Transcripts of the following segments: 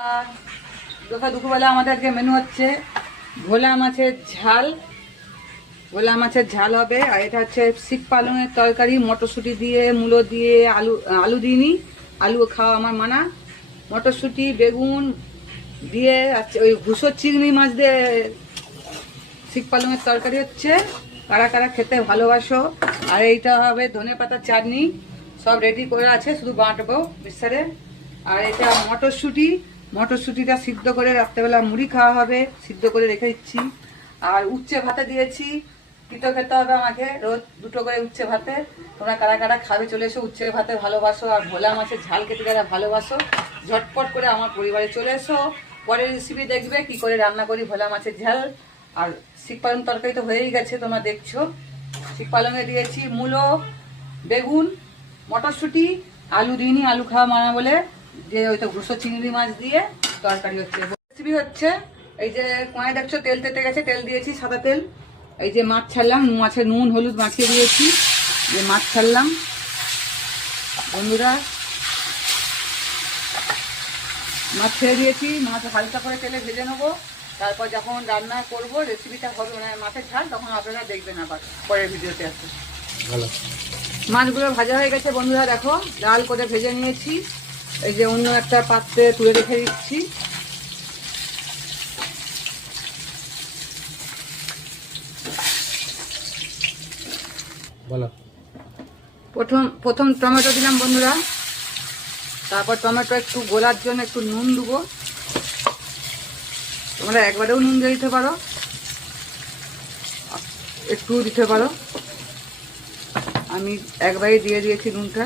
দুপুরবেলা আমাদের আজকে মেনু হচ্ছে ভোলা মাছের ঝাল। ভোলা মাছের ঝাল হবে, আর এটা হচ্ছে শিক পালংয়ের তরকারি, মটরশুঁটি দিয়ে, মূলো দিয়ে, আলু দিইনি, আলু খাওয়া আমার মানা। মটরশুঁটি বেগুন দিয়ে ওই ঘুষো চিংড়ি মাছ দিয়ে শিক পালংয়ের তরকারি হচ্ছে। কারা কারা খেতে ভালোবাসো। আর এইটা হবে ধনে পাতার চাটনি, সব রেডি করে আছে, শুধু বাঁটবো বিস্তারে। আর এটা মটরশুঁটিটা সিদ্ধ করে রাত্রেবেলা মুড়ি খাওয়া হবে, সিদ্ধ করে রেখে দিচ্ছি। আর উচ্ছে ভাতে দিয়েছি, পিঠো খেতে হবে আমাকে রোজ 2টো করে উচ্ছে ভাতে। তোমরা কারা কারা খাবে চলে এসো, উচ্ছে ভাতে ভালোবাসো আর ভোলা মাছের ঝাল খেতে যারা ভালোবাসো ঝটপট করে আমার পরিবারে চলে এসো। পরের রেসিপি দেখবে কি করে রান্না করি ভোলা মাছের ঝাল। আর শিক পালং তরকারি তো হয়েই গেছে, তোমরা দেখছো। শিক পালংয়ে দিয়েছি মূলো, বেগুন, মটরশুঁটি, আলু দিইনি, আলু খাওয়া মানা বলে, যে ওই তো ঘুষো চিংড়ি মাছ দিয়ে তরকারি হচ্ছে। রেসিপি হচ্ছে এই যে কড়াই দেখছো তেল তেতে গেছে, তেল দিয়েছি সাদা তেল। এই যে মাছ ছাড়লাম, মাছের নুন হলুদ মাখিয়ে দিয়েছি, যে মাছ ছাড়লাম বন্ধুরা। মাছ ছেড়ে দিয়েছি, মাছ হালকা করে তেলে ভেজে নেবো। তারপর যখন রান্না করব রেসিপিটা হবে মানে মাছের ঝাল, তখন আপনারা দেখবেন আবার পরের ভিডিওতে আছে। মাছগুলো ভাজা হয়ে গেছে বন্ধুরা, দেখো লাল করে ভেজে নিয়েছি। এই যে অন্য একটা পাত্রে তুলে রেখে দিচ্ছি। প্রথম টমেটো দিলাম বন্ধুরা, তারপর টমেটো একটু গোলার জন্য একটু নুন দেবো। তোমরা একবারেও নুন দিয়ে দিতে পারো, একটু দিতে পারো, আমি একবারে দিয়ে দিয়েছি নুনটা।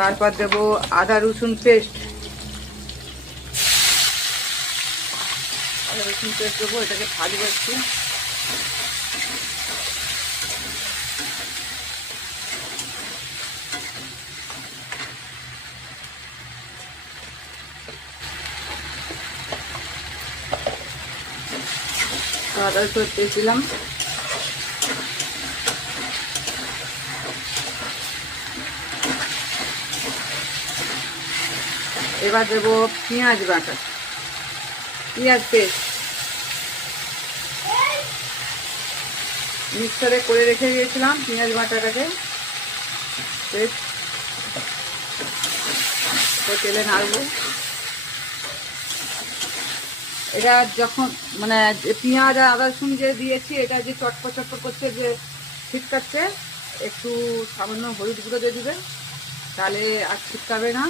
তারপর দেবো আদা রসুন পেস্ট, দেবো, এটাকে ভাজবো একটু। আদা রসুন পেস্ট দিলাম। এবার দেবো পেঁয়াজ বাটা, পেঁয়াজ পেস্ট মিক্সারে করে রেখে দিয়েছিলাম পেঁয়াজ বাটাটাকে, পেস্ট তেলে নাড়বো। এটা যখন মানে পেঁয়াজ আর আদা রসুন যে দিয়েছি, এটা যে চটপট চটপট করছে, যে ছিটকাচ্ছে, একটু সামান্য হলুদ গুঁড়ো দিয়ে দিবে, তাহলে আর ছিটকাবে না।